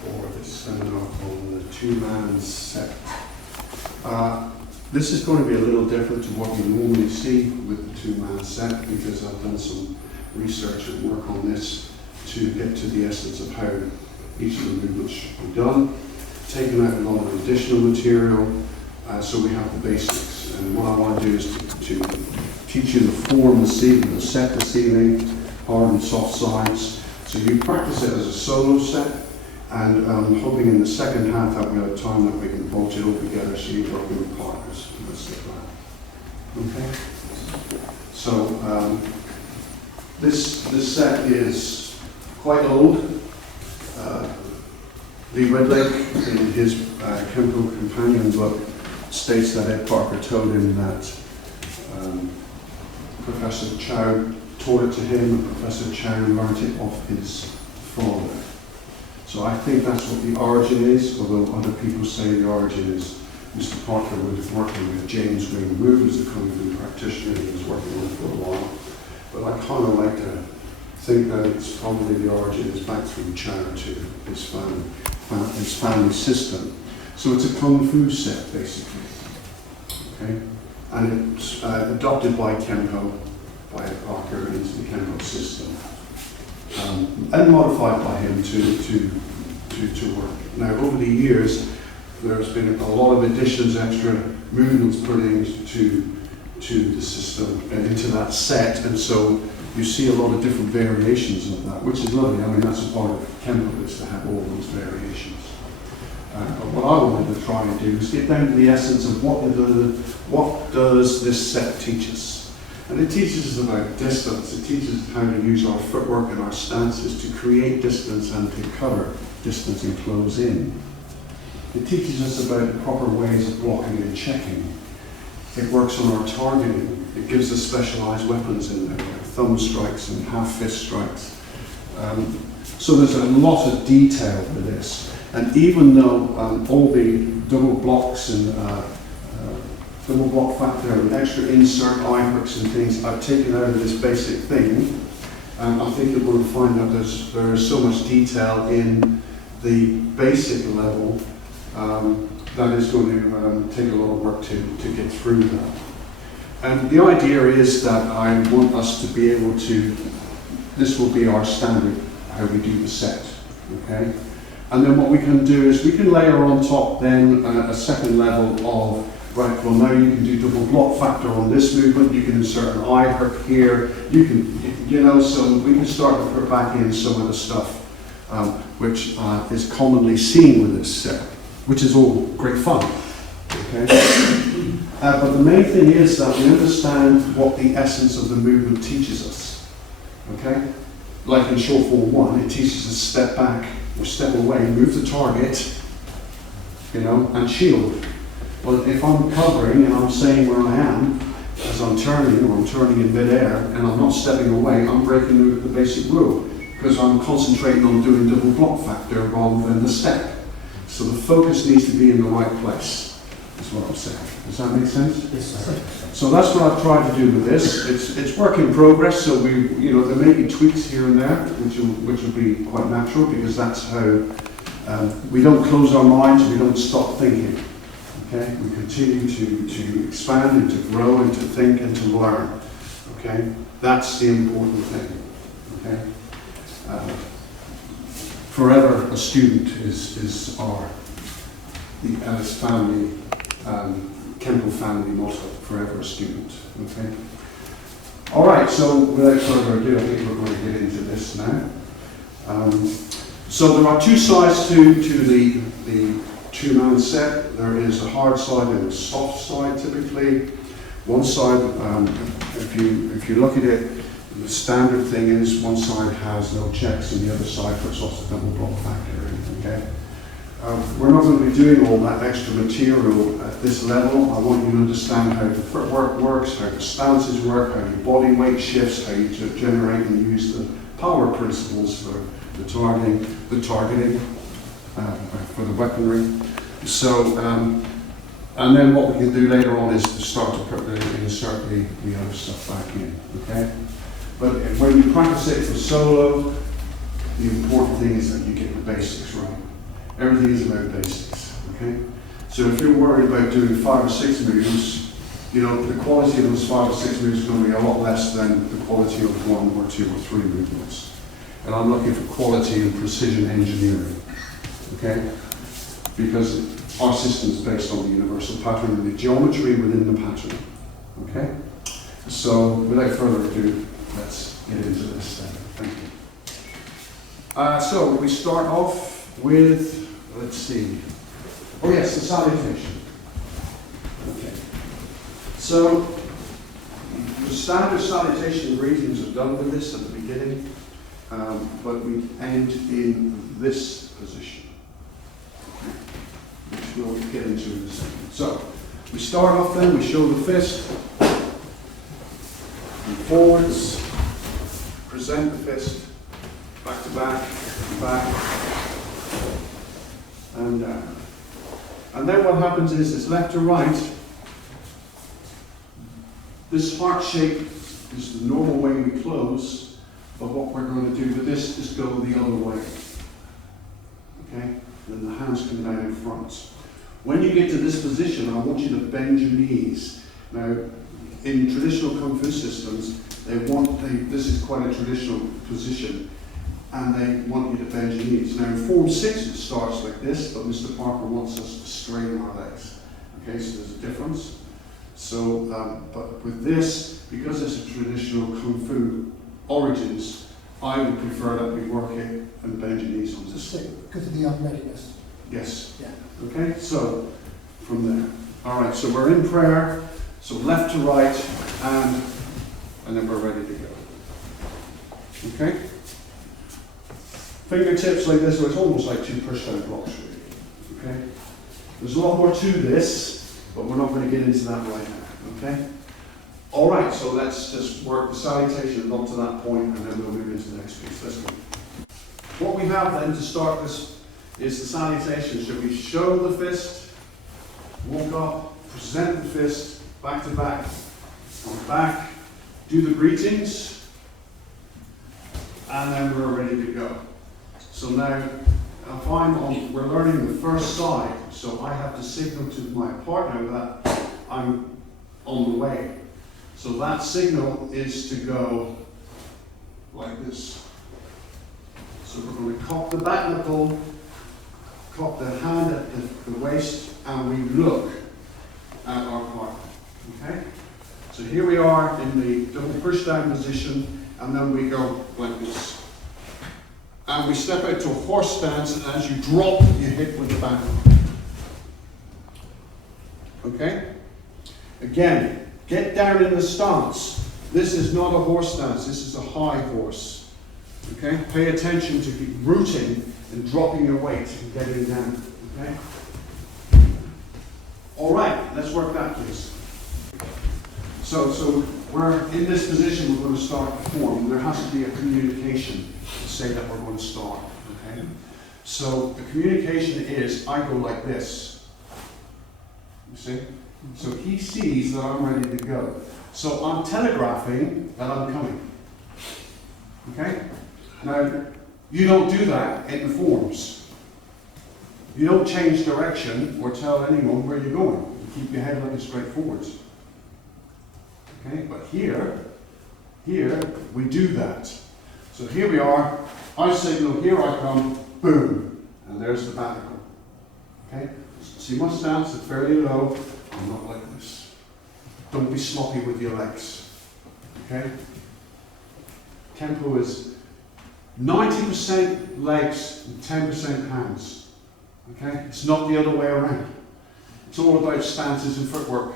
for this seminar on the two-man set. This is going to be a little different to what you normally see with the two-man set, because I've done some research and work on this to get to the essence of how each of the movements should be done. Taken out a lot of additional material, so we have the basics. And what I want to do is to teach you the form this evening, the set this evening, hard and soft sides. So you practice it as a solo set, and I'm hoping in the second half that we have time that we can bolt it all together so you're working with partners. That's the plan. Okay? So this set is quite old. Lee Redlake, in his Kenpo companion book, states that Ed Parker told him that Professor Chow taught it to him, and Professor Chow learned it off his father. So I think that's what the origin is, although other people say the origin is Mr. Parker was working with James Wing Wu, who's a Kung Fu practitioner, he was working with for a while. But I kind of like to think that it's probably the origin is back through Chow to his family system. So it's a Kung Fu set, basically. Okay? And it's adopted by Kenpo, by Parker, into the Kenpo system. And modified by him to work. Now, over the years, there's been a lot of additions, extra movements put into the system and into that set, and so you see a lot of different variations of that, which is lovely. I mean, that's a part of Kenpo, is to have all those variations. But what I wanted to try and do is get down to the essence of what does this set teach us. And it teaches us about distance. It teaches us how to use our footwork and our stances to create distance and to cover distance and close in. It teaches us about the proper ways of blocking and checking. It works on our targeting. It gives us specialized weapons in there, like thumb strikes and half fist strikes. So there's a lot of detail to this. And even though all the double blocks and double block factor and extra insert eye hooks and things I've taken out of this basic thing, I think you're going to find that there is so much detail in the basic level that is going to take a lot of work to get through that. And the idea is that I want us to be able to, this will be our standard, how we do the set, okay? And then what we can do is we can layer on top then a second level of, right, well now you can do double block factor on this movement, you can insert an eye hook here, you can, you know, so we can start to put back in some of the stuff which is commonly seen with this set, which is all great fun, okay? But the main thing is that we understand what the essence of the movement teaches us, okay? Like in short form 1, it teaches us step back or step away, move the target, you know, and shield. Well, if I'm covering and I'm saying where I am as I'm turning, or I'm turning in midair, and I'm not stepping away, I'm breaking the basic rule, because I'm concentrating on doing double block factor rather than the step. So the focus needs to be in the right place, is what I'm saying. Does that make sense? Yes, sir. So that's what I've tried to do with this. It's work in progress, so we, you know, there may be tweaks here and there, which will be quite natural, because that's how we don't close our minds, we don't stop thinking. Okay, we continue to expand and to grow and to think and to learn. Okay, that's the important thing. Okay, forever a student is the Ellis family, Kenpo family motto. Forever a student. Okay. All right. So without further ado, I think we're going to get into this now. So there are two sides to the two-man set. There is a hard side and a soft side typically. One side, if you look at it, the standard thing is one side has no checks and the other side puts off the double block factor in, okay? We're not going to be doing all that extra material at this level. I want you to understand how the footwork works, how the stances work, how your body weight shifts, how you generate and use the power principles for the targeting, for the weaponry. So, and then what we can do later on is to start to insert the other stuff back in, okay? But when you practice it for solo, the important thing is that you get the basics right. Everything is about basics, okay? So if you're worried about doing 5 or 6 moves, you know, the quality of those 5 or 6 moves is going to be a lot less than the quality of 1 or 2 or 3 movements. And I'm looking for quality and precision engineering, okay? Because our system is based on the universal pattern and the geometry within the pattern, okay? So without further ado, let's get into this then. Thank you. So we start off with, let's see. Oh yes, the salutation. Okay. So the standard salutation greetings are done with this at the beginning, but we end in this position, okay, which we'll get into in a second. So we start off then, we show the fist, and forwards, present the fist, back to back, and down. And then what happens is, it's left to right. This heart shape is the normal way we close, but what we're going to do with this is go the other way. Okay? Then the hands come down in front. When you get to this position, I want you to bend your knees. Now, in traditional Kung Fu systems, this is quite a traditional position, and they want you to bend your knees. Now in Form 6 it starts like this, but Mr. Parker wants us to straighten our legs. Okay, so there's a difference. So, but with this, because it's a traditional Kung Fu origins, I would prefer that we work it and bend your knees on this. Because of the unreadiness. Yes. Yeah. Okay, so from there. All right, so we're in prayer. So left to right, and then we're ready to go. Okay? Fingertips like this, so it's almost like 2 push-down blocks, really. Okay? There's a lot more to this, but we're not going to get into that right now. Okay? All right, so let's just work the salutation up to that point, and then we'll move into the next piece. Let's go. What we have then to start this is the salutation. So we show the fist, walk up, present the fist, back to back, on back, do the greetings, and then we're ready to go. So now, we're learning the first side, so I have to signal to my partner that I'm on the way. So that signal is to go like this. So we're going to cock the back knuckle, cock the hand at the waist, and we look at our partner. Okay? So here we are in the double push down position, and then we go like this. And we step out to a horse stance, and as you drop, you hit with the back. Okay? Again, get down in the stance. This is not a horse stance, this is a high horse. Okay? Pay attention to keep rooting and dropping your weight and getting down. Okay? All right, let's work that, please. So we're in this position, we're going to start the form. There has to be a communication to say that we're going to start. Okay? So the communication is, I go like this. You see? So he sees that I'm ready to go. So I'm telegraphing that I'm coming. Okay? Now, you don't do that in the forms. You don't change direction or tell anyone where you're going. You keep your head looking straight forwards. Okay? But here, we do that. So here we are, I signal, here I come, boom, and there's the banacle. Okay? See my stance, it's fairly low. I'm not like this. Don't be sloppy with your legs. Okay? Kenpo is 90% legs and 10% hands. Okay? It's not the other way around. It's all about stances and footwork.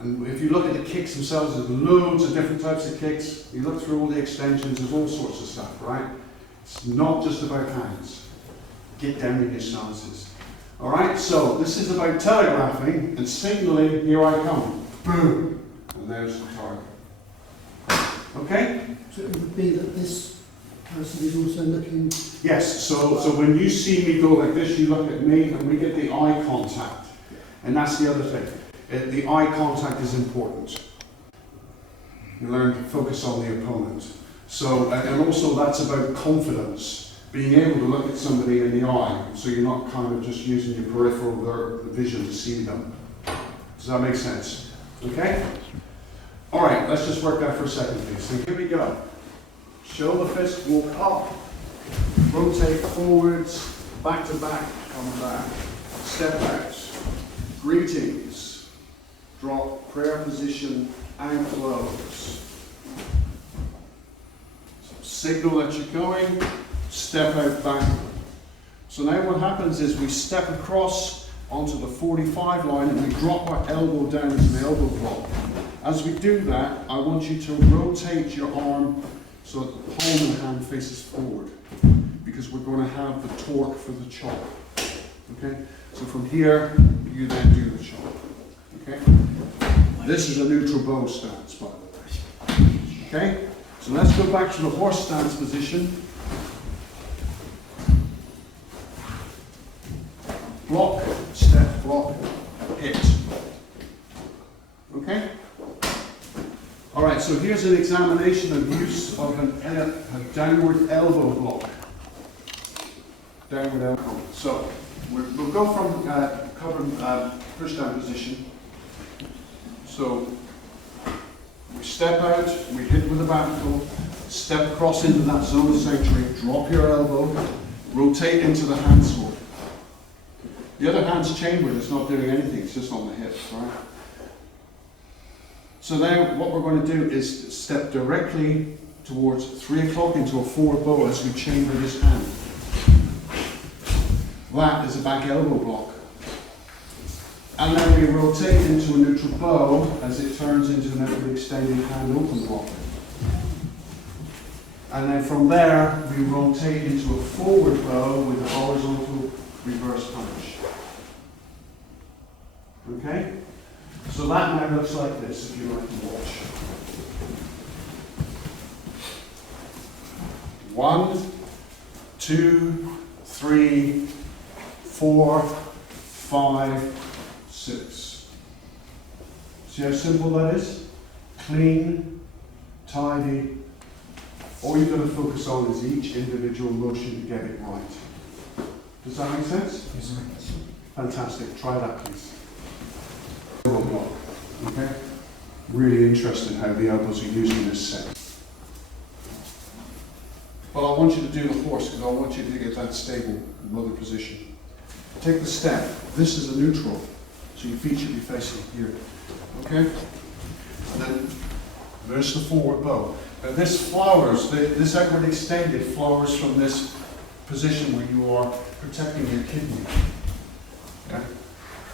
And if you look at the kicks themselves, there's loads of different types of kicks. You look through all the extensions, there's all sorts of stuff, right? It's not just about hands. Get down in your stances. All right, so this is about telegraphing and signaling, here I come. Boom. And there's the target. Okay? So it would be that this person is also looking... Yes, so when you see me go like this, you look at me and we get the eye contact. And that's the other thing. The eye contact is important. You learn to focus on the opponent. So, and also that's about confidence. being able to look at somebody in the eye, so you're not kind of just using your peripheral vision to see them. Does that make sense? Okay? All right, let's just work that for a second, please. So here we go. Shoulder fist, walk up, rotate forwards, back to back, come back. Step out. Greetings. Drop, prayer position, and close. So signal that you're going, step out backward. So now what happens is we step across onto the 45 line and we drop our elbow down into the elbow block. As we do that, I want you to rotate your arm so that the palm of the hand faces forward, because we're going to have the torque for the chop. Okay? So from here, you then do the chop. Okay? This is a neutral bow stance, by the way. Okay? So let's go back to the horse stance position. Block, step, block, hit. Okay? Alright, so here's an examination of use of a downward elbow block. Downward elbow. So, we'll go from push down position. So, we step out, we hit with the back foot, step across into that zone of sanctuary, drop your elbow, rotate into the hand sword. The other hand's chambered, it's not doing anything, it's just on the hips, right? So now what we're going to do is step directly towards 3 o'clock into a forward bow as we chamber this hand. That is a back elbow block. And then we rotate into a neutral bow as it turns into an outward extended hand open block. And then from there, we rotate into a forward bow with a horizontal reverse punch. Okay? So that now looks like this, if you like to watch. 1, 2, 3, 4, 5, 6. See how simple that is? Clean, tidy. All you've got to focus on is each individual motion to get it right. Does that make sense? Yes, sir. Fantastic. Try that, please. Block. Okay? Really interesting how the elbows are used in this set. Well, I want you to do the horse because I want you to get that stable mother position. Take the step. This is a neutral, so your feet should be facing here. Okay? And then there's the forward bow. Now this flowers, this outward extended flowers from this position where you are protecting your kidney. Okay?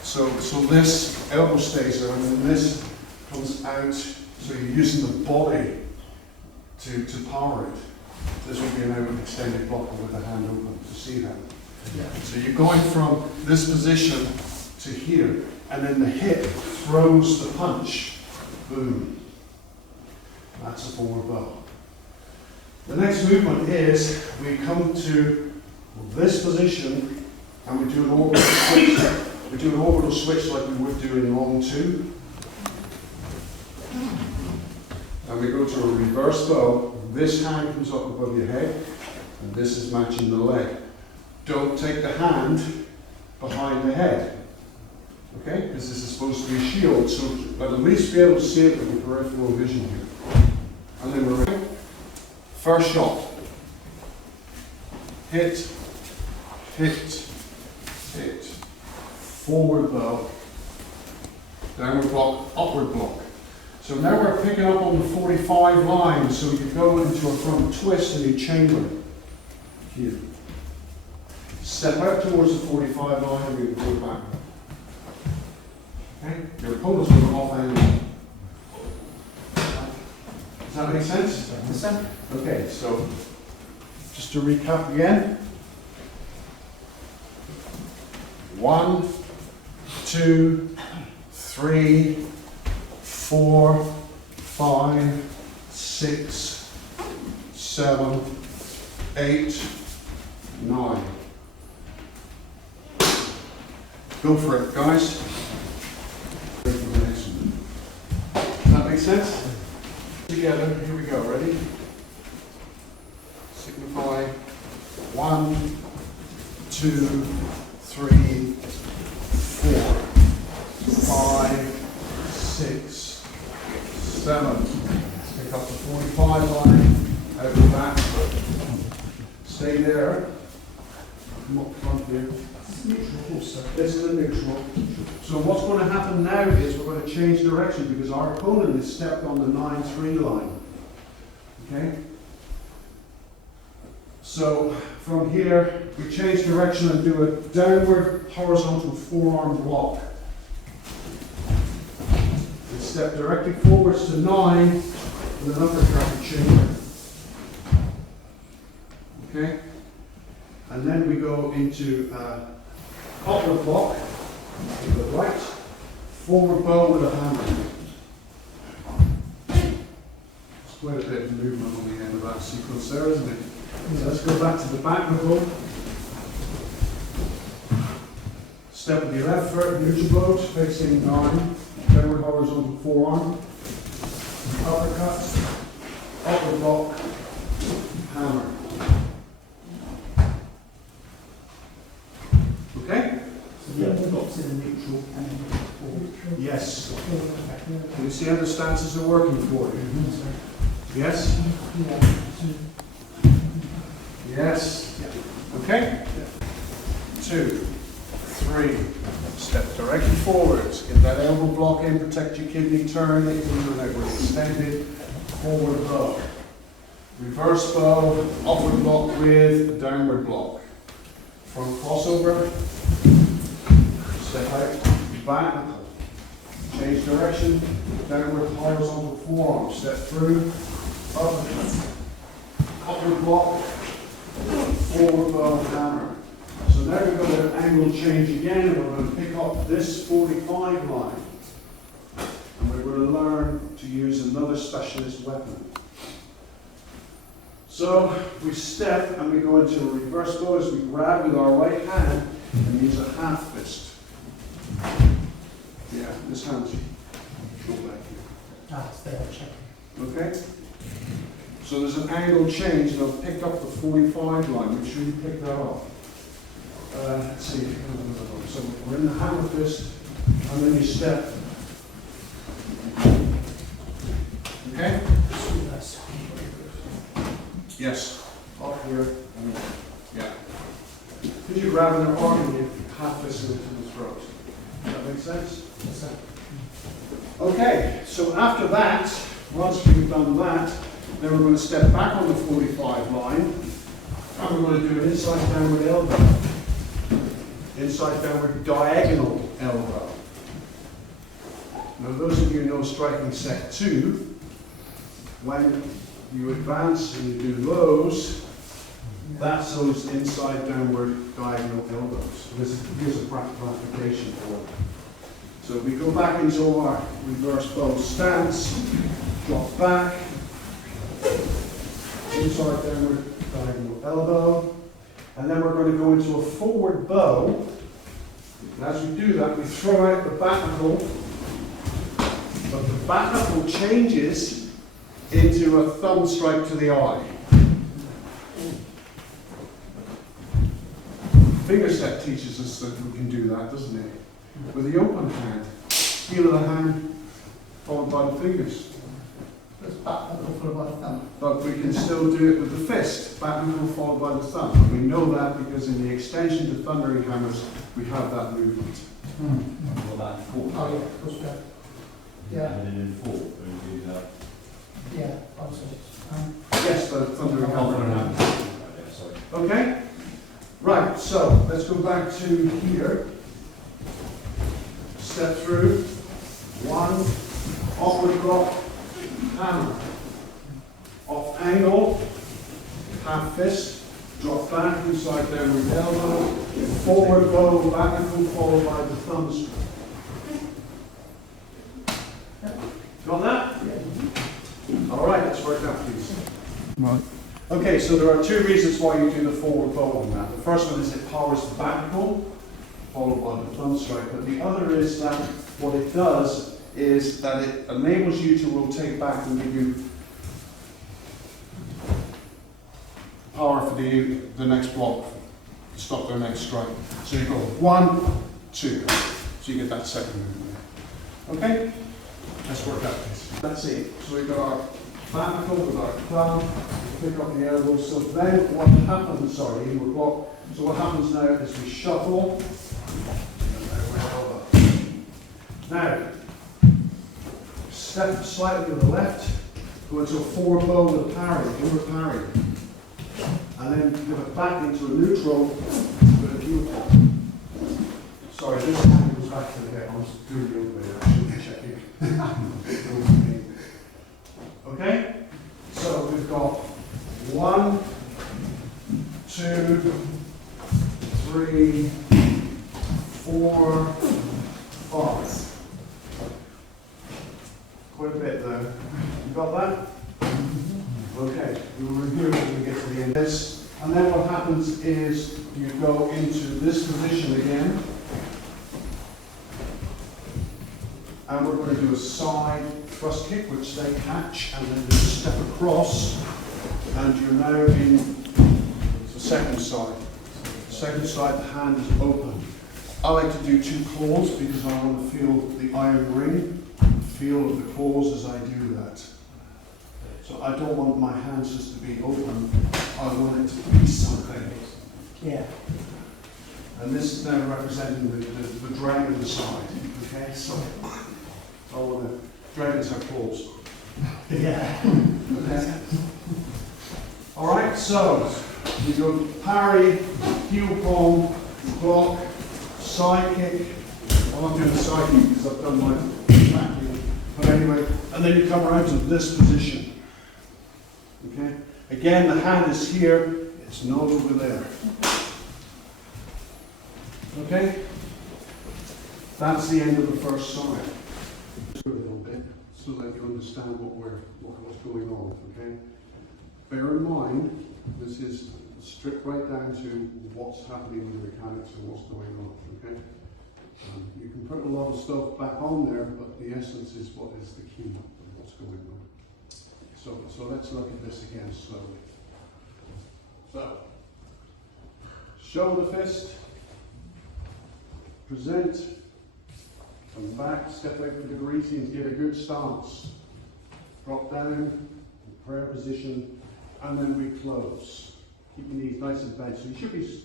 So this elbow stays there, and then this comes out, so you're using the body to power it. This will be an outward extended block with the hand open, to see that. Yeah. So you're going from this position to here, and then the hip throws the punch. Boom. That's a forward bow. The next movement is we come to this position, and we do an orbital switch. We do an orbital switch like we would do in long 2. And we go to a reverse bow. This hand comes up above your head, and this is matching the leg. Don't take the hand behind the head, okay? Because this is supposed to be a shield, so but at least be able to see it with your peripheral vision here. And then we're ready. First shot. Hit, hit, hit. Forward bow, downward block, upward block. So now we're picking up on the 45 line, so you go into a front twist and you chamber here. Step out towards the 45 line and you go back. Okay? Your opponent's going off angle. Does that make sense? Yes, sir. Okay, so just to recap again. 1, 2, 3, 4, 5, 6, 7, 8, 9. Go for it, guys. Does that make sense? Together, here we go, ready? Signify 1, 2, 3, 4, 5, 6, 7. Pick up the 45 line, out the back. Stay there. Come up front here. This is a neutral. So what's going to happen now is we're going to change direction because our opponent has stepped on the 9-3 line. Okay? So from here, we change direction and do a downward horizontal forearm block. And step directly forwards to 9 with an uppercut chamber. Okay? And then we go into upward block to the right, forward bow with a hammer. There's quite a bit of movement on the end of that sequence there, isn't it? So let's go back to the back knuckle. Step with your left foot, neutral boat, facing 9, downward horizontal forearm, uppercut, upward block, hammer. Okay? So the other blocks in the neutral and then forward. Yes. Forward and back. Can you see how the stances are working for you? Yes? Yeah. Yes. Okay? 2, 3. Step directly forwards. Get that elbow block in, protect your kidney, turn it into an outward extended forward bow. Reverse bow, upward block with downward block. Front crossover. Step out, back knuckle. Change direction, downward horizontal forearm. Step through, upward block, forward bow hammer. So now we're going to angle change again, and we're going to pick up this 45 line. And we're going to learn to use another specialist weapon. So we step and we go into a reverse bow as we grab with our right hand and use a half fist. Yeah, this hand's go back here. Ah, it's there, check. Okay? So there's an angle change, and I've picked up the 45 line. Make sure you pick that up. Let's see. So we're in the hammer fist, and then you step. Okay? Yes. Up here. And yeah. Could you grab an arm and you half fist into the throat? Does that make sense? Yes, sir. Okay, so after that, once we've done that, then we're going to step back on the 45 line, and we're going to do an inside downward elbow. Inside downward diagonal elbow. Now those of you who know striking set 2, when you advance and you do those, that's those inside downward diagonal elbows. Here's a practical application for it. So we go back into our reverse bow stance, drop back, inside downward diagonal elbow, and then we're going to go into a forward bow. And as we do that, we throw out the back knuckle, but the back knuckle changes into a thumb strike to the eye. Finger set teaches us that we can do that, doesn't it? With the open hand, heel of the hand followed by the fingers. That's back knuckle followed by the thumb. But we can still do it with the fist, back knuckle followed by the thumb. And we know that because in the extension to thundering hammers, we have that movement. What about four? Oh, yeah, of course, yeah. Yeah, And then in four, we do that. yeah, also. Yes, the thundering hammer. Sorry. Okay? Right, so let's go back to here. Step through. 1, upward block, hammer. Off angle, half fist, drop back, inside downward elbow, forward bow, back knuckle followed by the thumb strike. Got that? All right, let's work that, please. Right. Okay, so there are 2 reasons why you do the forward bow on that. The first one is it powers the back pull, followed by the thumb strike. But the other is that what it does is that it enables you to rotate back and give you power for the next block, stop their next strike. So you go 1, 2, so you get that second movement. Okay? Let's work out this. That's it. So we've got our mandible with our thumb, pick up the elbow. So then what happens, sorry, we're block. So what happens now is we shuffle. Now, step slightly to the left, go into a forward bow with a parry, over parry. And then give it back into a neutral with a heel pop. Sorry, this hand goes back to the head. I was doing the other way, actually, checking. Okay? So we've got 1, 2, 3, 4, 5. Quite a bit though. You got that? Okay, we'll review it when we get to the end of this. And then what happens is you go into this position again. And we're going to do a side thrust kick, which they catch, and then you step across, and you're now in the second side. The second side, the hand is open. I like to do 2 claws because I want to feel the iron ring, feel of the claws as I do that. So I don't want my hands just to be open, I want it to be something. Yeah. And this is now representing the dragon side, okay? So all the dragons have claws. Yeah. Okay. Alright, so we go parry, heel palm, block, side kick. I'm not doing the side kick because I've done my back heel. But anyway, and then you come around to this position. Okay? Again, the hand is here, it's not over there. Okay? That's the end of the first side. A little bit so that you understand what's going on. Okay? Bear in mind, this is stripped right down to what's happening with the mechanics and what's going on. Okay? You can put a lot of stuff back on there, but the essence is what is the key of what's going on. So let's look at this again slowly. So, shoulder fist, present, come back, step out for the greetings, get a good stance. Drop down, prayer position, and then we close. Keep your knees nice and bent. So you should be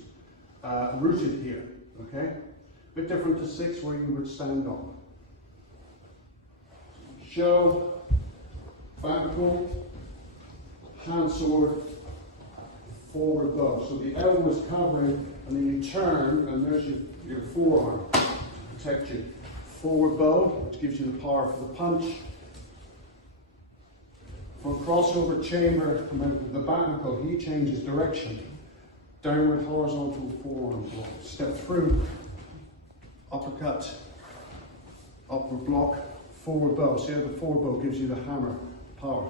rooted here, okay? A bit different to 6 where you would stand up. Show, clavicle, hand sword, forward bow. So the elbow is covering, and then you turn, and there's your forearm to protect you. Forward bow, which gives you the power for the punch. From crossover chamber, the back knuckle, he changes direction. Downward horizontal forearm block. Step through, uppercut, upward block, forward bow. See how the forward bow gives you the hammer power.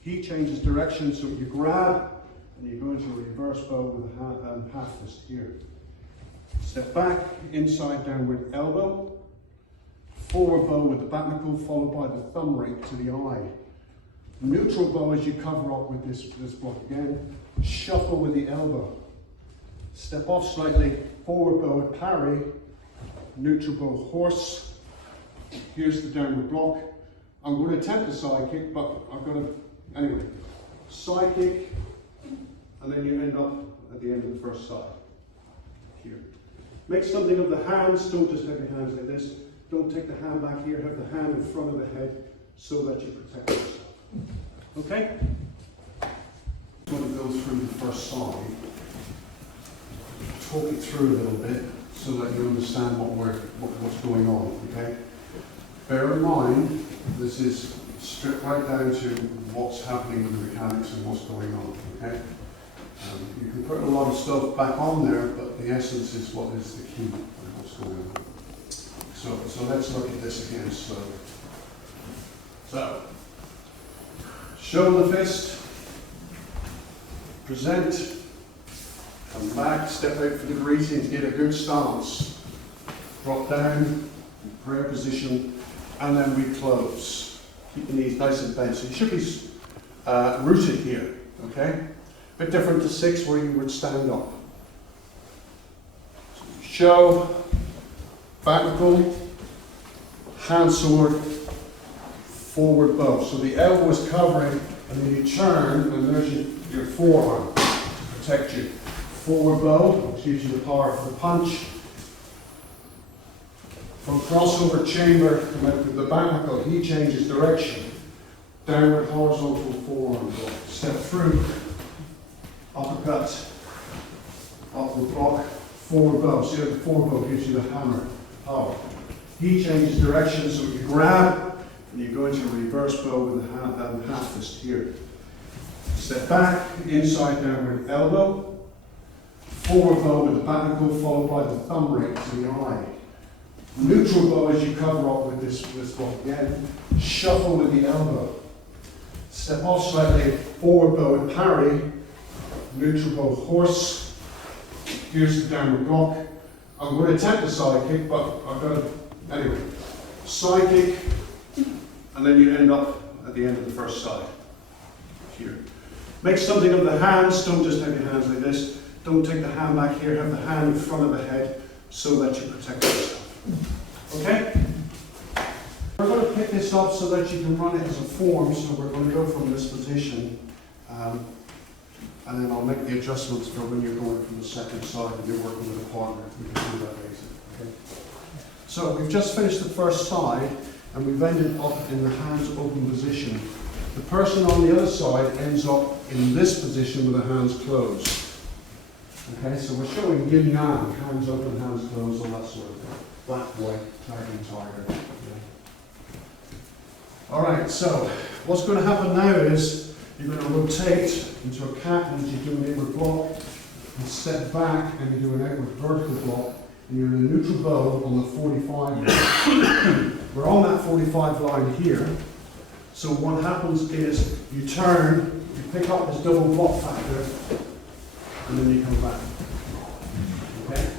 He changes direction, so you grab and you go into a reverse bow with a half fist here. Step back, inside downward elbow, forward bow with the back knuckle followed by the thumb rake to the eye. Neutral bow as you cover up with this block again. Shuffle with the elbow. Step off slightly, forward bow with parry, neutral bow horse. Here's the downward block. I'm going to attempt a side kick, but I've got to, anyway. Side kick, and then you end up at the end of the first side. Here. Make something of the hands, don't just have your hands like this. Don't take the hand back here, have the hand in front of the head so that you protect yourself. Okay? I'm going to go through the first side, talk it through a little bit so that you understand what's going on. Okay? Bear in mind, this is stripped right down to what's happening with the mechanics and what's going on. Okay? You can put a lot of stuff back on there, but the essence is what is the key of what's going on. So let's look at this again slowly. So, shoulder fist, present, come back, step out for the greetings, get a good stance, drop down, prayer position, and then we close. Keep the knees nice and bent. So you should be rooted here, okay? bit different to 6 where you would stand up. Show, back knuckle, hand sword, forward bow. So the elbow is covering, and then you turn, and there's your forearm to protect you. Forward bow, which gives you the power for the punch. From crossover chamber, with the back knuckle, he changes direction. Downward horizontal forearm block. Step through, uppercut, upward block, forward bow. See how the forward bow gives you the hammer power. He changes direction, so you grab, and you go into a reverse bow with the half fist here. Step back, inside downward elbow, forward bow with the back knuckle followed by the thumb ring to the eye. Neutral bow as you cover up with this block again. Shuffle with the elbow. Step off slightly, forward bow and parry. Neutral bow horse. Here's the downward block. I'm going to attempt a side kick, but I've got to, anyway. Side kick, and then you end up at the end of the first side. Here. Make something of the hands, don't just have your hands like this. Don't take the hand back here, have the hand in front of the head so that you protect yourself. Okay? We're going to pick this up so that you can run it as a form, so we're going to go from this position, and then I'll make the adjustments for when you're going from the second side and you're working with a partner. We can do that later. Okay? So we've just finished the first side, and we've ended up in the hands open position. The person on the other side ends up in this position with the hands closed. Okay, so we're showing yin yang, hands open, hands closed, all that sort of thing. Black, white, tiger. Okay. All right, so what's going to happen now is you're going to rotate into a cat, and you do an inward block, and step back, and you do an outward vertical block, and you're in a neutral bow on the 45 line. We're on that 45 line here. So what happens is you turn, you pick up this double block factor, and then you come back. Okay?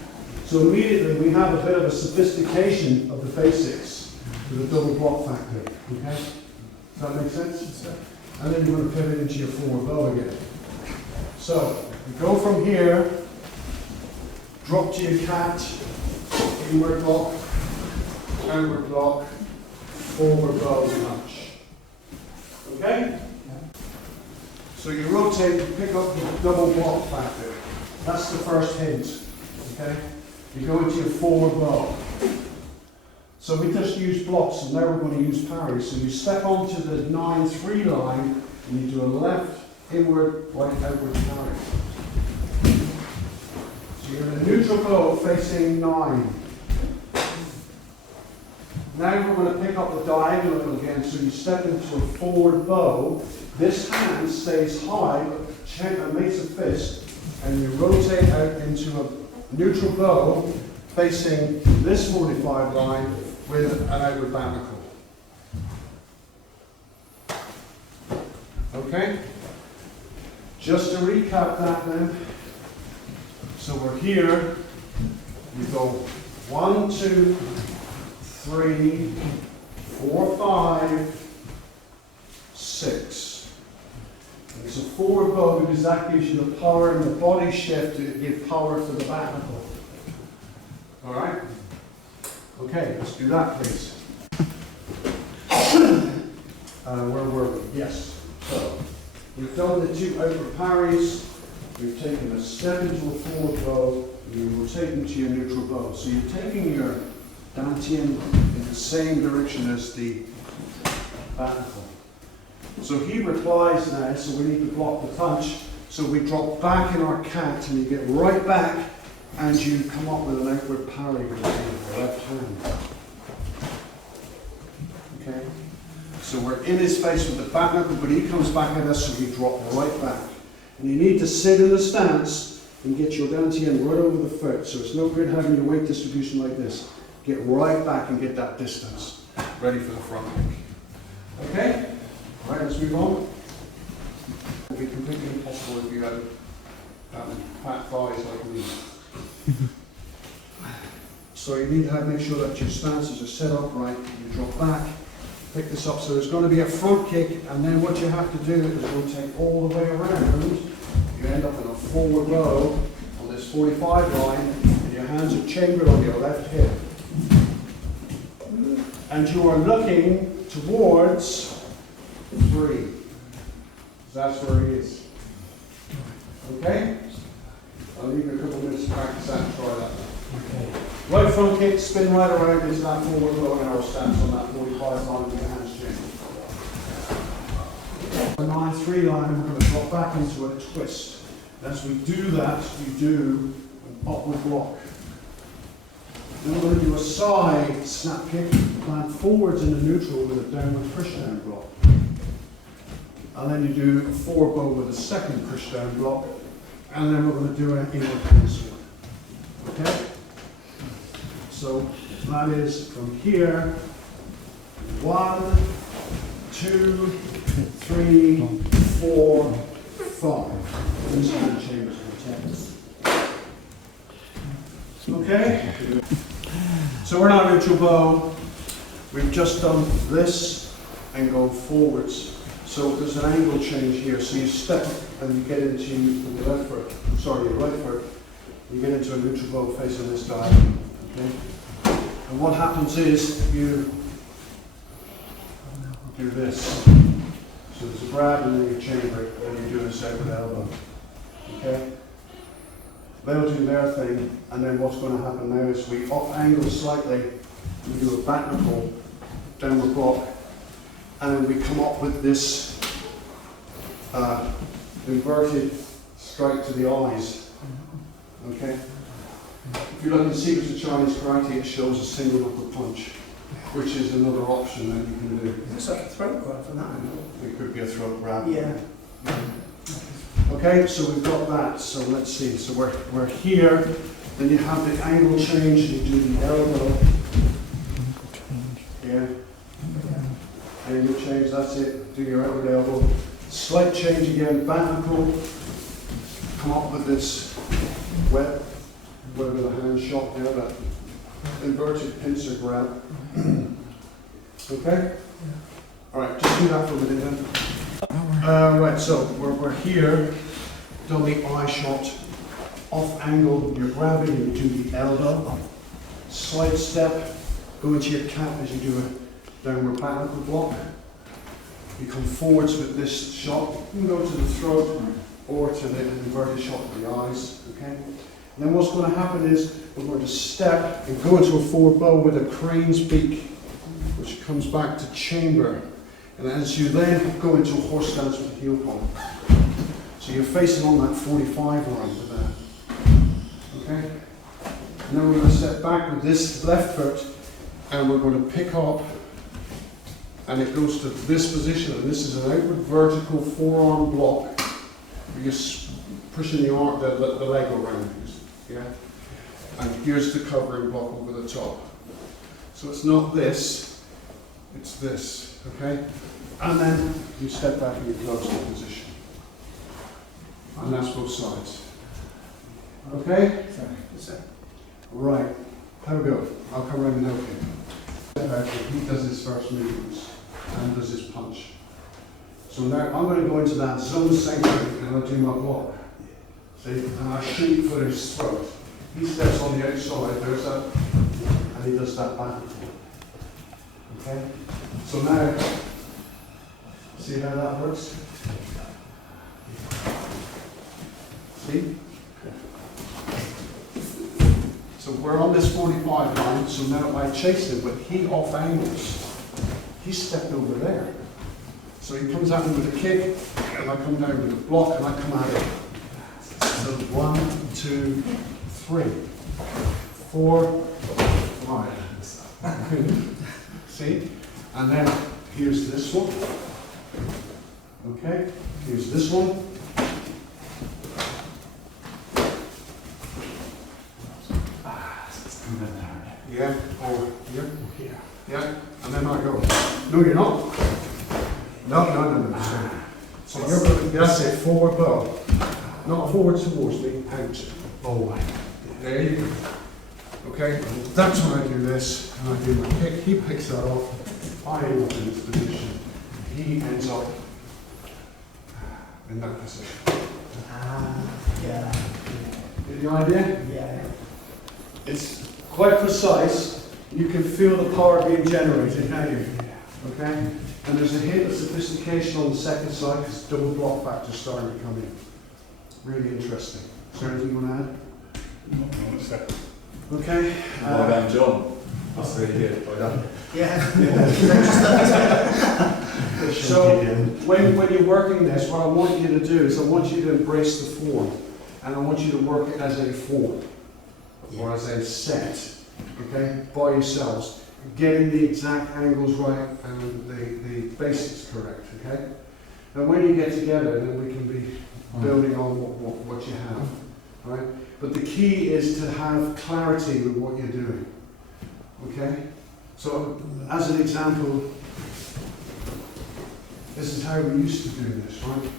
So immediately we have a bit of a sophistication of the basics with a double block factor. Okay? Does that make sense? And then you're going to pivot into your forward bow again. So you go from here, drop to your cat, inward block, outward block, forward bow punch. Okay? So you rotate, you pick up your double block factor. That's the first hint. Okay? You go into your forward bow. So we just used blocks, and now we're going to use parry. So you step onto the 9-3 line, and you do a left, inward, right, outward parry. So you're in a neutral bow facing 9. Now we're going to pick up the diagonal again, so you step into a forward bow. This hand stays high, but makes a fist, and you rotate out into a neutral bow facing this 45 line with an outward back knuckle. Okay? Just to recap that then. So we're here, you go 1, 2, 3, 4, 5, 6. And it's a forward bow because that gives you the power and the body shift to give power to the back knuckle. Alright? Okay, let's do that please. Where were we? Yes. So, we've done the 2 outward parries, we've taken a step into a forward bow, and you rotate into your neutral bow. So you're taking your dantian in the same direction as the back knuckle. So he replies now, so we need to block the punch. So we drop back in our cat, and you get right back, and you come up with an outward parry with the left hand. Okay? So we're in his face with the back knuckle, but he comes back at us, so we drop right back. And you need to sit in a stance and get your dantian right over the foot. So it's no good having your weight distribution like this. Get right back and get that distance. Ready for the front kick. Okay? Alright, let's move on. It would be completely impossible if you had fat thighs like me. So you need to make sure that your stances are set up right. You drop back, pick this up. So there's going to be a front kick, and then what you have to do is rotate all the way around you end up in a forward bow on this 45 line, and your hands are chambered on your left hip. And you are looking towards 3. That's where he is. Okay? I'll leave you a couple of minutes to practice that and try that. Okay. Right front kick, spin right around into that forward bow and arrow stance on that 45 line with your hands chambered. The 9-3 line, and we're going to drop back into a twist. As we do that, you do an upward block. Then we're going to do a side snap kick, plant forwards in the neutral with a downward push down block. And then you do a forward bow with a second push down block. And then we're going to do an inward pencil. Okay? So that is from here, 1, 2, 3, 4, 5. These are the chambers for 10. Okay? So we're now neutral bow. We've just done this and go forwards. So there's an angle change here. So you step and you get into your left foot, sorry, your right foot. You get into a neutral bow facing this diagonal. Okay? And what happens is you do this. So there's a grab and then you chamber it, and you do this out with the elbow. Okay? They'll do their thing, and then what's going to happen now is we up angle slightly, we do a back knuckle, downward block, and then we come up with this inverted strike to the eyes. Okay? If you look in Secrets of Chinese Karate, it shows a single knuckle punch, which is another option that you can do. It's like a throat grab for that angle. It could be a throat grab. Yeah. Okay, so we've got that. So let's see. So we're here. Then you have the angle change. You do the elbow. Yeah. Angle change. That's it. Do your outward elbow. Slight change again. Back knuckle. Come up with this web. With a hand shot there. That inverted pincer grab. Okay. All right. Just do that for a minute then. Right, so we're here, done the eye shot, off angle, you're grabbing, you do the elbow, slight step, go into your cap as you do a downward back knuckle block. You come forwards with this shot, you can go to the throat or to the inverted shot of the eyes, okay? And then what's going to happen is we're going to step and go into a forward bow with a crane's beak, which comes back to chamber. And as you then go into a horse stance with the heel palm. So you're facing on that 45 line with that. Okay? And then we're going to step back with this left foot and we're going to pick up and it goes to this position, and this is an outward vertical forearm block. You're pushing the arm, the leg around. Yeah? And here's the covering block over the top. So it's not this, it's this. Okay? And then you step back and you close the position. And that's both sides. Okay? Right. Have a go. I'll come around and help you. He does his first movements and does his punch. So now I'm going to go into that zone center and I'll do my block. See? And I shoot for his throat. He steps on the outside, there's that, and he does that back and forth. Okay? So now, see how that works? See? So we're on this 45 line, so now I chase him, but he off angles. He stepped over there. So he comes at me with a kick, and I come down with a block, and I come at him. So 1, 2, 3, 4, 5. See? And then here's this one. Okay? Here's this one. Yeah, or here, or here. Yeah, and then I go. No, you're not. No. So you're, that's it, forward bow. Not forward towards me, out. Oh, there you go. Okay, that's when I do this, and I do my kick. He picks that up. I end up in this position. He ends up in that position. Yeah. Get the idea? Yeah. It's quite precise. You can feel the power being generated, can't you? Okay? And there's a hint of sophistication on the second side because double block factor's starting to come in. Really interesting. Is there anything you want to add? Okay. Well done, John. That's really good. Well done. Yeah. So when you're working this, what I want you to do is I want you to embrace the form, and I want you to work it as a form or as a set, okay, by yourselves, getting the exact angles right and the basics correct, okay. And when you get together, then we can be building on what you have, right? But the key is to have clarity with what you're doing, okay. So as an example, this is how we used to do this, right?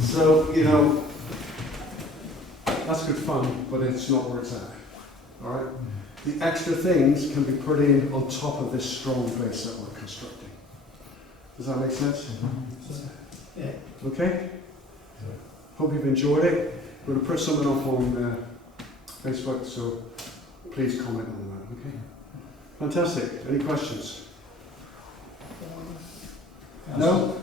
So, you know, that's good fun, but it's not where it's at, all right? The extra things can be put in on top of this strong base that we're constructing. Does that make sense? Yeah. Okay? Hope you've enjoyed it. We're going to put something up on Facebook, so please comment on that, okay? Fantastic. Any questions? No?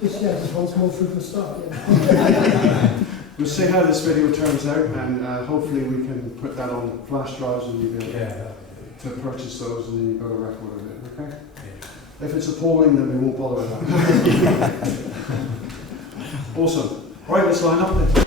Just one small fruit for start. Yeah. We'll see how this video turns out, and hopefully we can put that on flash drives and you'll be able to purchase those, and then you've got a record of it, okay? If it's appalling, then we won't bother with that. Awesome. Right, let's line up then.